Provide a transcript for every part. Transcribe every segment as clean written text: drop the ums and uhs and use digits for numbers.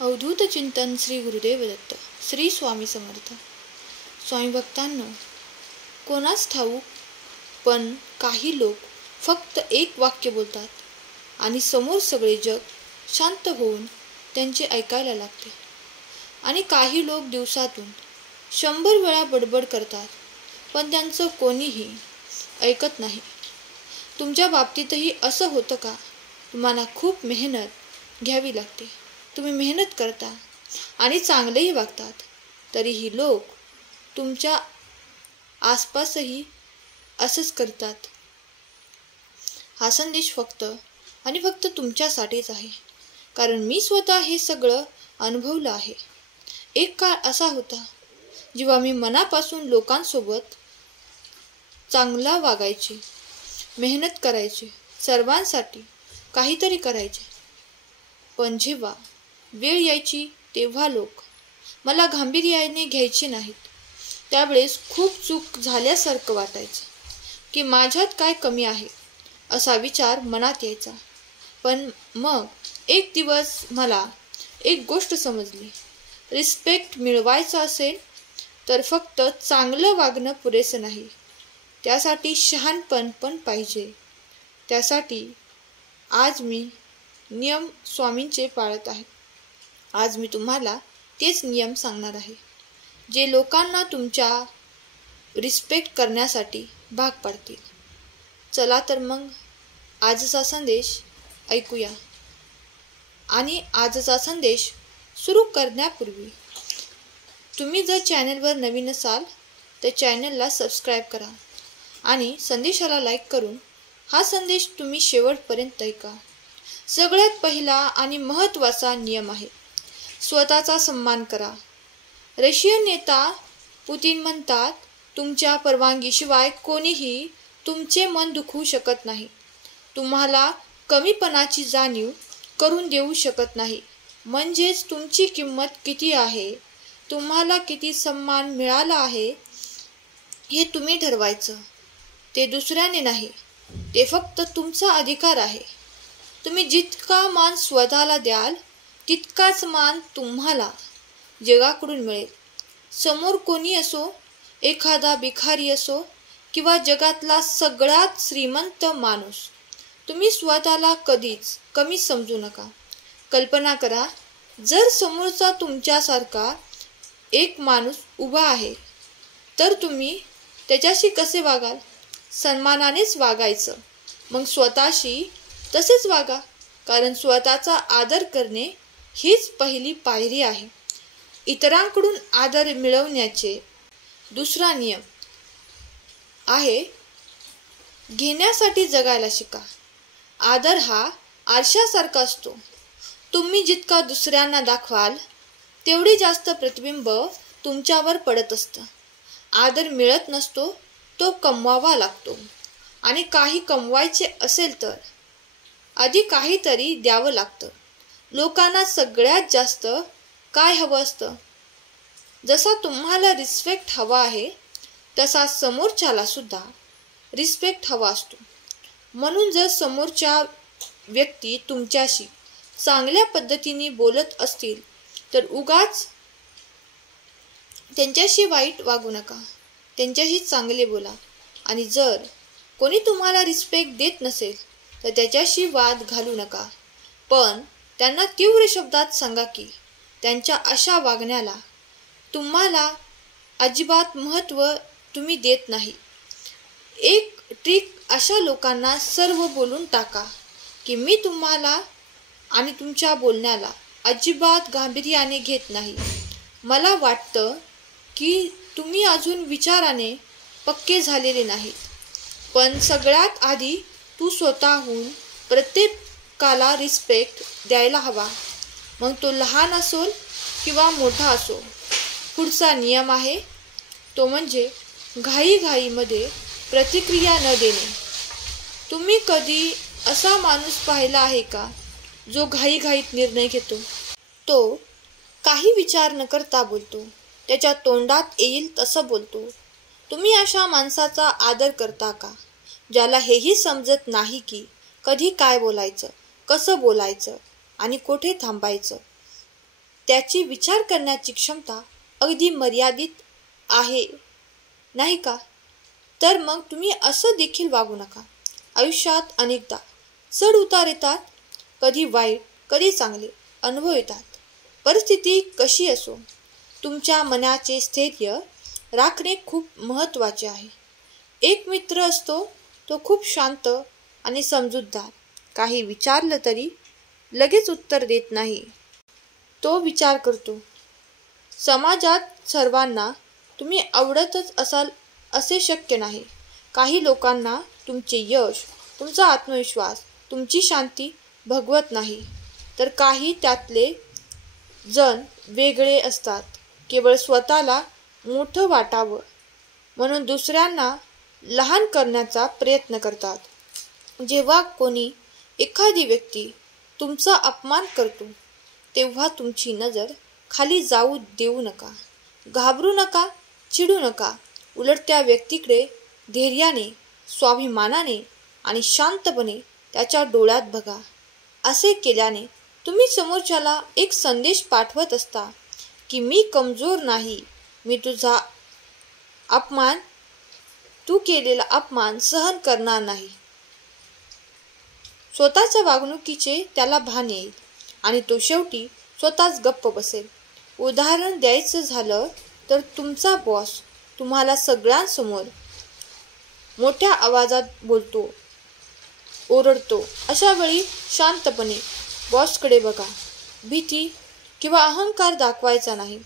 अवधूत चिंतन श्री गुरुदेव दत्त. श्री स्वामी समर्थ. स्वामी भक्तांनो, कोणास ठाऊक, पण काही लोक फक्त एक वाक्य बोलतात आणि समोर सगळे जग शांत होऊन त्यांचे ऐकायला लागते. आणि काही लोक दिवसातून 100 वेळा बडबड करतात, पण त्यांचं कोणीही ऐकत नाही. तुमच्या बाबतीतही असं होतं का? तुम्हाला खूप मेहनत घ्यावी लागते. तुम्ही मेहनत करता आणि चांगलेही वागतात, तरीही लोक तुमच्या आसपासही असंच करतात. हा संदेश फक्त आणि फक्त तुमच्यासाठीच आहे, कारण मी स्वतः हे सगळं अनुभवलं आहे. एक काळ असा होता जेव्हा मी मनापासून लोकांसोबत चांगला वागायचे, मेहनत करायचे, सर्वांसाठी काहीतरी करायचे. पण जेव्हा वेळ यायची तेव्हा लोक मला गांभीर्याने घ्यायचे नाहीत. त्यावेळेस खूप चूक झाल्यासारखं वाटायचं की माझ्यात काय कमी आहे असा विचार मनात यायचा. पण मग एक दिवस मला एक गोष्ट समजली. रिस्पेक्ट मिळवायचा असेल तर फक्त चांगलं वागणं पुरेसं नाही, त्यासाठी शहाणपण पण पाहिजे. त्यासाठी आज मी नियम स्वामींचे पाळत आहे. आज मी तुम्हाला तेच नियम सांगणार आहे, जे लोकांना तुमच्या रिस्पेक्ट करण्यासाठी भाग पाडतील. चला तर मग आजचा संदेश ऐकूया. आणि आजचा संदेश सुरू करण्यापूर्वी तुम्ही जर चॅनलवर नवीन असाल तर चॅनलला सबस्क्राईब करा आणि संदेशाला लाईक करून हा संदेश तुम्ही शेवटपर्यंत ऐका. सगळ्यात पहिला आणि महत्त्वाचा नियम आहे, स्वतःचा सन्मान करा. रशियन नेता पुतिन म्हणतात, तुमच्या परवानगीशिवाय कोणीही तुमचे मन दुखवू शकत नाही, तुम्हाला कमीपणाची जाणीव करून देऊ शकत नाही. म्हणजेच तुमची किंमत किती आहे, तुम्हाला किती सन्मान मिळाला आहे हे तुम्ही ठरवायचं. ते दुसऱ्याने नाही, ते फक्त तुमचा अधिकार आहे. तुम्ही जितका मान स्वतःला द्याल तितकाच मान तुम्हाला जगाकडून मिळेल. समोर कोणी असो, एखादा भिकारी असो किंवा जगातला सगळ्यात श्रीमंत माणूस, तुम्ही स्वतःला कधीच कमी समजू नका. कल्पना करा, जर समोरचा तुमच्यासारखा एक माणूस उभा आहे तर तुम्ही त्याच्याशी कसे वागाल? सन्मानानेच वागायचं. मग स्वतःशी तसेच वागा, कारण स्वतःचा आदर करणे हीच पहिली पायरी आहे. इतरांकडून आदर मिळवण्याचे दुसरा नियम आहे, घेण्यासाठी जगायला शिका. आदर हा आरशासारखा असतो. तुम्ही जितका दुसऱ्यांना दाखवाल तेवढे जास्त प्रतिबिंब तुमच्यावर पडत असतं. आदर मिळत नसतो, तो कमवावा लागतो. आणि काही कमवायचे असेल तर आधी काहीतरी द्यावं लागतं. लोकांना सगळ्यात जास्त काय हवं असतं? जसा तुम्हाला रिस्पेक्ट हवा आहे तसा समोरच्याला सुद्धा रिस्पेक्ट हवा असतो. म्हणून जर समोरच्या व्यक्ती तुमच्याशी चांगल्या पद्धतीने बोलत असतील तर उगाच त्यांच्याशी वाईट वागू नका, त्यांच्याशी चांगले बोला. आणि जर कोणी तुम्हाला रिस्पेक्ट देत नसेल तर त्याच्याशी वाद घालू नका, पण त्यांना तीव्र शब्दात सांगा की त्यांच्या अशा वागण्याला तुम्हाला अजिबात महत्त्व तुम्ही देत नाही. एक ट्रिक, अशा लोकांना सर्व बोलून टाका की मी तुम्हाला आणि तुमच्या बोलण्याला अजिबात गांभीर्याने घेत नाही. मला वाटतं की तुम्ही अजून विचाराने पक्के झालेले नाहीत. पण सगळ्यात आधी तू स्वतःहून प्रत्येकाला रिस्पेक्ट द्यायला हवा, मग तो लहान असो किंवा मोठा असो. पुढचा नियम आहे तो म्हणजे घाईघाईमध्ये प्रतिक्रिया न देणे. तुम्ही कधी असा माणूस पाहिला आहे का जो घाईघाईत निर्णय घेतो? तो काही विचार न करता बोलतो, त्याच्या तोंडात येईल तसं बोलतो. तुम्ही अशा माणसाचा आदर करता का, ज्याला हेही समजत नाही की कधी काय बोलायचं, कसं बोलायचं आणि कुठे थांबायचं? त्याची विचार करण्याची क्षमता अगदी मर्यादित आहे, नाही का? तर मग तुम्ही असं देखील वागू नका. आयुष्यात अनेकदा चढ उतार येतात, कधी वाईट कधी चांगले अनुभव येतात. परिस्थिती कशी असो, तुमच्या मनाचे स्थैर्य राखणे खूप महत्त्वाचे आहे. एक मित्र असतो, तो खूप शांत आणि समजूतदार. काही विचारलं तरी लगेच उत्तर देत नाही. तो विचार करतो. समाजात सर्वांना तुम्ही आवडतच असाल असे शक्य नाही. काही लोकांना तुमचे यश, तुमचा आत्मविश्वास, तुमची शांती भगवत नाही. तर काही त्यातले जण वेगळे असतात. केवळ स्वतःला मोठं वाटावं म्हणून दुसऱ्यांना लहान करण्याचा प्रयत्न करतात. जेव्हा कोणी एखादी व्यक्ती तुमचा अपमान करतो, तेव्हा तुमची नजर खाली जाऊ देऊ नका. घाबरू नका, चिडू नका. उलट त्या व्यक्तीकडे धैर्याने, स्वाभिमानाने आणि शांतपणे त्याच्या डोळ्यात बघा. असे केल्याने तुम्ही समोरच्याला एक संदेश पाठवत असता की मी कमजोर नाही, मी तू केलेला अपमान सहन करणार नाही. स्वतःच्या वागणुकीचे त्याला भान येईल आणि तो शेवटी स्वतःच गप्प बसेल. उदाहरण द्यायचं झालं तर तुमचा बॉस तुम्हाला सगळ्यांसमोर मोठ्या आवाजात बोलतो, ओरडतो. अशा वेळी शांतपणे बॉसकडे बघा. भीती किंवा अहंकार दाखवायचा नाही,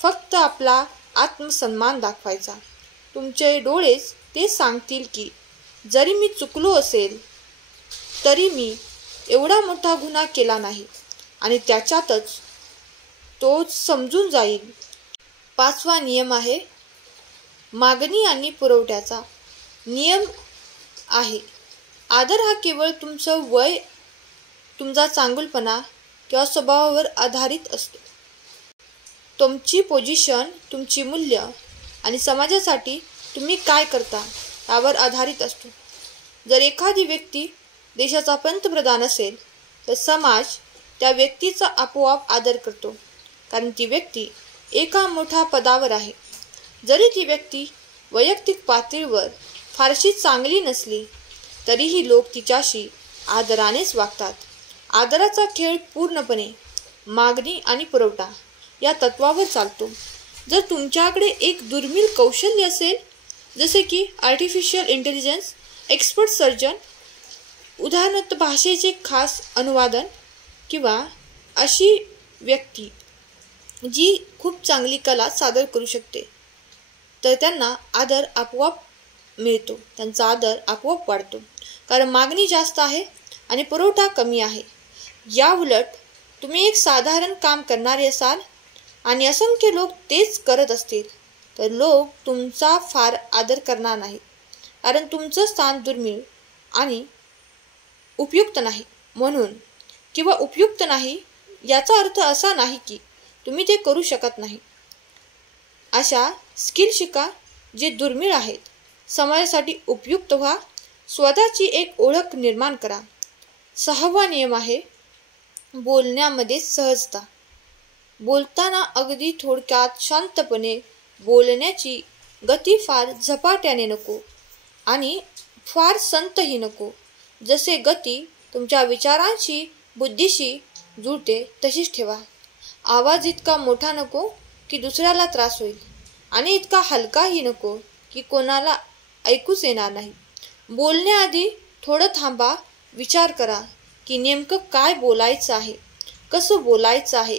फक्त आपला आत्मसन्मान दाखवायचा. तुमचे डोळेच ते सांगतील की जरी मी चुकलो असेल तरी मी एवढा मोठा गुन्हा केला नाही आणि त्याच्यातच तो समजून जाईल. 5वा नियम आहे मागणी आणि पुरवठ्याचा नियम आहे. आदर हा केवळ तुमचं वय, तुमचा चांगुलपणा किंवा स्वभावावर आधारित असतो. तुमची पोझिशन, तुमची मूल्य आणि समाजासाठी तुम्ही काय करता यावर आधारित असतो. जर एखादी व्यक्ती देशाचा पंतप्रधान असेल तर समाज त्या व्यक्तीचा आपोआप आदर करतो, कारण ती व्यक्ती एका मोठ्या पदावर आहे. जरी ती व्यक्ती वैयक्तिक पातळीवर फारशी चांगली नसली तरीही लोक तिच्याशी आदरानेच वागतात. आदराचा खेळ पूर्णपणे मागणी आणि पुरवठा या तत्वावर चालतो. जर तुमच्याकडे एक दुर्मिळ कौशल्य असेल, जसे की आर्टिफिशियल इंटेलिजन्स, एक्सपर्ट सर्जन, उदाहरणार्थ भाषेचे खास अनुवादन, किंवा अशी व्यक्ती जी खूप चांगली कला सादर करू शकते, तर त्यांना आदर आपोआप मिळतो, त्यांचा आदर आपोआप वाढतो, कारण मागणी जास्त आहे आणि पुरवठा कमी आहे. या उलट तुम्ही एक साधारण काम करणारे असाल आणि असंख्य लोक तेच करत असतील तर लोक तुमचा फार आदर करणार नाहीत, कारण तुमचं स्थान दुर्मिळ आणि उपयुक्त नाही म्हणून. किंवा उपयुक्त नाही याचा अर्थ असा नाही की तुम्ही ते करू शकत नाही. अशा स्किल शिका जे दुर्मिळ आहेत. समाजासाठी उपयुक्त व्हा. स्वतःची एक ओळख निर्माण करा. 6वा नियम आहे बोलण्यामध्ये सहजता. बोलताना अगदी थोडक्यात शांतपणे बोलण्याची गती फार झपाट्याने नको आणि फार संतही नको. जसे गती तुमच्या विचारांशी, बुद्धीशी जुळते तशीच ठेवा. आवाज इतका मोठा नको की दुसऱ्याला त्रास होईल आणि इतका हलकाही नको की कोणाला ऐकूच येणार नाही. बोलण्याआधी थोडं थांबा, विचार करा की नेमकं काय बोलायचं आहे, कसं बोलायचं आहे.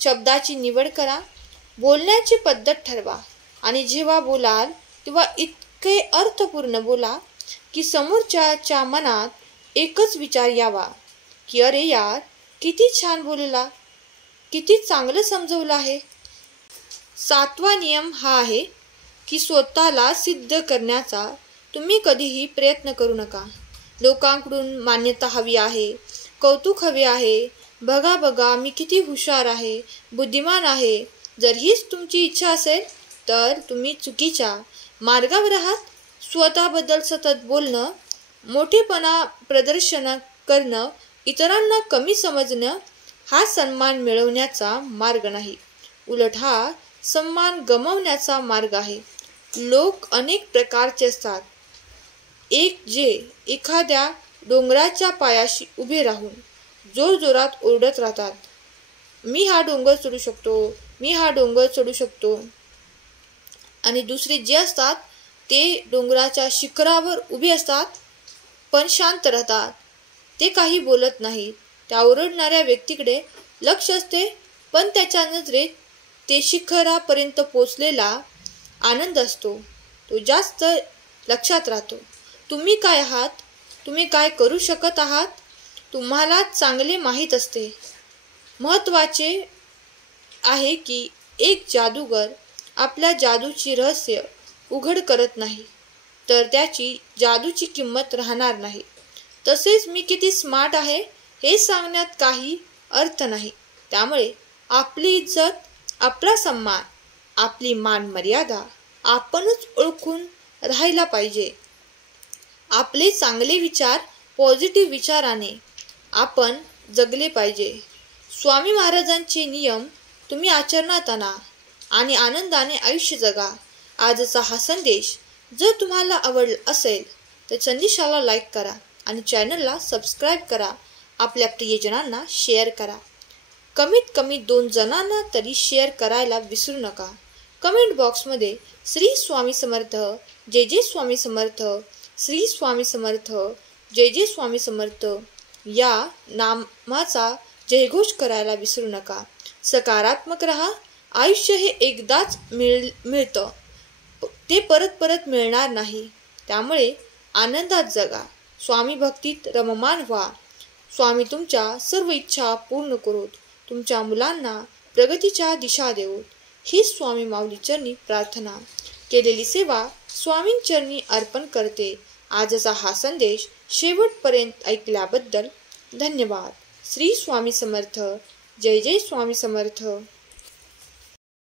शब्दाची निवड करा, बोलण्याची पद्धत ठरवा आणि जेव्हा बोलाल तेव्हा इतके अर्थपूर्ण बोला की समोरच्याच्या मनात एकच विचार यावा की अरे यार, किती छान बोलला, किती चांगलं समजवलं आहे. 7वा नियम हा आहे की स्वतःला सिद्ध करण्याचा तुम्ही कधीही प्रयत्न करू नका. लोकांकडून मान्यता हवी आहे, कौतुक हवे आहे. बघा बघा मी किती हुशार आहे, बुद्धिमान आहे. जर हीच तुमची इच्छा असेल तर तुम्ही चुकीच्या मार्गावर आहात. स्वतःबद्दल सतत बोलणं, मोठेपणा प्रदर्शन करणं, इतरांना कमी समजणं हा सन्मान मिळवण्याचा मार्ग नाही, उलट हा सन्मान गमावण्याचा मार्ग आहे. लोक अनेक प्रकारचे असतात. एक जे एखाद्या डोंगराच्या पायाशी उभे राहून जोरजोरात ओरडत राहतात, मी हा डोंगर चढू शकतो, मी हा डोंगर चढू शकतो. आणि दुसरे जे असतात ते डोंगराच्या शिखरावर उभे असतात पण शांत राहतात. ते काही बोलत नाहीत. त्या ओरडणाऱ्या व्यक्तीकडे लक्ष असते, पण त्याच्या नजरेत ते शिखरापर्यंत पोचलेला आनंद असतो, तो जास्त लक्षात राहतो. तुम्ही काय आहात, तुम्ही काय करू शकत आहात, तुम्हाला चांगले माहीत असते. महत्त्वाचे आहे की एक जादूगर आपल्या जादूची रहस्य उघड करत नाही तर त्याची जादूची किंमत राहणार नाही. तसेच मी किती स्मार्ट आहे हे सांगण्यात काही अर्थ नाही. त्यामुळे आपली इज्जत, आपला सन्मान, आपली मान मर्यादा आपणच ओळखून राहायला पाहिजे. आपले चांगले विचार, पॉझिटिव्ह विचाराने आपण जगले पाहिजे. स्वामी महाराजांचे नियम तुम्ही आचरणात आणा आणि आनंदाने आयुष्य जगा. आजचा हा संदेश जर तुम्हाला आवडला असेल तर संदेशाला लाईक करा आणि चॅनलला सबस्क्राईब करा. आपल्या प्रियजनांना शेअर करा. कमीत कमी 2 जणांना तरी शेअर करायला विसरू नका. कमेंट बॉक्समध्ये श्री स्वामी समर्थ, जय जय स्वामी समर्थ, श्री स्वामी समर्थ, जय जय स्वामी समर्थ या नामाचा जयघोष करायला विसरू नका. सकारात्मक रहा. आयुष्य हे एकदाच मिळतं, ते परत परत मिळणार नाही. त्यामुळे आनंदात जगा. स्वामी भक्तीत रममाण व्हा. स्वामी तुमच्या सर्व इच्छा पूर्ण करोत. तुमच्या मुलांना प्रगतीच्या दिशा देवोत. ही स्वामी माऊली चरणी प्रार्थना. केलेली सेवा स्वामींचरणी अर्पण करते. आजचा हा संदेश शेवटपर्यंत ऐकल्याबद्दल धन्यवाद. श्री स्वामी समर्थ, जय जय स्वामी समर्थ.